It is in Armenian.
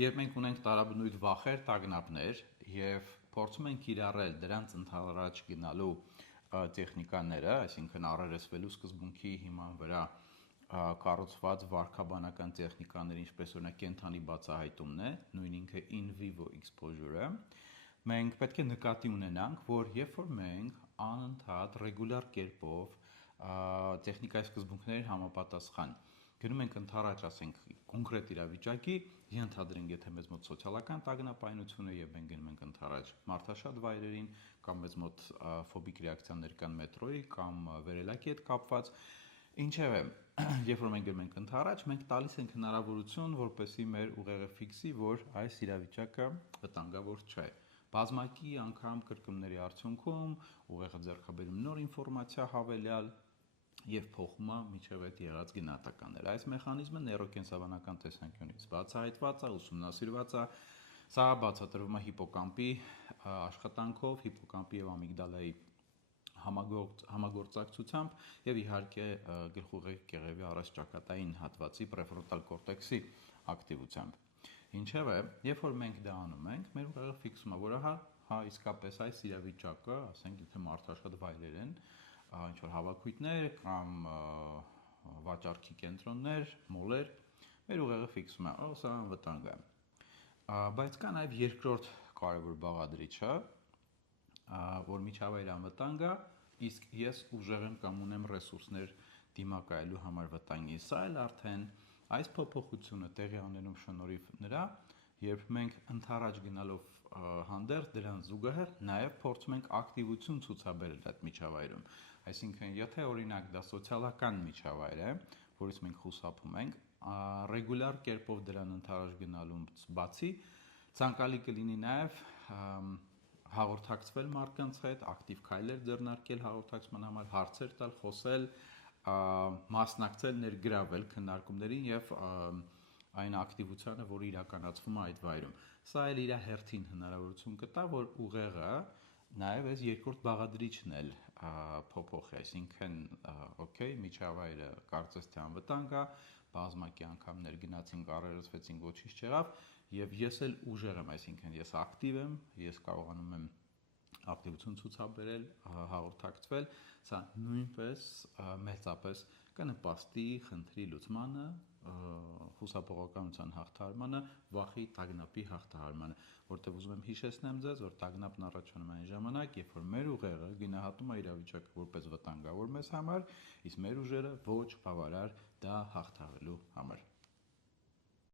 Երբ մենք ունենք տարաբնույթ վախեր, տագնապներ եւ փորձում ենք կիրառել դրանց ընդառաջ գնալու տեխնիկաները, այսինքն առերեսվելու սկզբունքի հիման վրա կառուցված վարքաբանական տեխնիկաներ, ինչպես օրինակ կենդանի բացահայտումն է, նույն ինքը in vivo exposure-ը, մենք պետք է նկատի ունենանք, որ երբ որ մենք անընդհատ ռեգուլար կերպով տեխնիկայի սկզբունքներին համապատասխան գնում ենք ընդառաջ, ասենք, կոնկրետ իրավիճակի, ենթադրենք, եթե մեզ մոտ սոցիալական տագնապայնություն է եւ մենք գնում ենք ընդառաջ մարդաշատ վայրերին, կամ մեզ մոտ ֆոբիկ ռեակցիաներ կան մետրոյի կամ վերելակի հետ կապված, ինչևէ, երբ որ մենք գնում ենք ընդառաջ, մենք տալիս ենք հնարավորություն, որպեսզի մեր ուղեղը ֆիքսի, որ այս իրավիճակը վտանգավոր չէ։ Բազմակի անգամ կրկնումների արդյունքում ուղեղը ձեռք է բերում նոր ինֆորմացիա հավելյալ եւ փոխում է միջև այդ եղած գնահատականները։ Այս մեխանիզմը նեյրոկենսաբանական տեսանկյունից բացահայտված է, ուսումնասիրված է, սա բացատրվում է հիպոկամպի աշխատանքով, հիպոկամպի եւ ամիգդալայի համագործակցությամբ եւ իհարկե գլխուղեղի կեղևի առաջճակատային հատվածի պրեֆրոնտալ կորտեքսի ակտիվությամբ։ Ինչևէ, երբ որ մենք դա անում ենք, մեր ուղեղը ֆիքսում է, որ հա իսկապես այս իրավիճակը, ասենք, եթե մարդաշատ վայրեր են, ինչ որ հավաքույթներ կամ վաճառքի կենտրոններ, մոլեր, մեր ուղեղը ֆիքսում է, սա անվտանգ է։ Բայց կա նաև երկրորդ կարևոր բաղադրիչը, որ միջավայրը անվտանգ է, իսկ ես ուժեղ եմ կամ ունեմ ռեսուրսներ դիմակայելու համար վտանգի։ Սա էլ արդեն այս փոփոխությունը տեղի անելուն շնորհիվ նրա, երբ մենք ընդառաջ գնալով հանդերձ դրան զուգահեռ նաև փորձում ենք ակտիվություն ցուցաբերել այդ միջավայրում։ Այսինքն, եթե օրինակ դա սոցիալական միջավայր է, որից մենք խուսափում ենք, ռեգուլար կերպով դրան ընդառաջ գնալուց բացի, ցանկալի կլինի նաև հաղորդակցվել մարդկանց հետ, ակտիվ քայլեր ձեռնարկել հաղորդակցման համար, հարցեր տալ, խոսել, մասնակցել, ներգրավել քննարկումներին եւ այն ակտիվությանը, որը իրականացվում է այդ վայրում։ Սա էլ իր հերթին հնարավորություն կտա, որ ուղեղը նաև այս երկրորդ բաղադրիչն էլ փոփոխի, այսինքն, օքեյ, միջավայրը կարծես թե անվտանգ է, բազմակի անգամներ գնացինք, առերեսվեցինք, ոչինչ չեղավ, եւ ես էլ ուժեղ եմ, այսինքն ես ակտիվ եմ, ես կարողանում եմ ակտիվություն ցուցաբերել, հաղորդակցվել, սա նույնպես մեծապես կնպաստի խնդրի լուծմանը, խուսափողականության հաղթահարմանը, վախի, տագնապի հաղթահարմանը, որտեղ ուզում եմ հիշեցնեմ ձեզ, որ տագնապն առաջանում է այն ժամանակ, երբ որ մեր ուղեղը գնահատում է իրավիճակը որպես վտանգավոր մեզ համար, իսկ մեր ուժերը ոչ բավարար դա հաղթահարելու համար։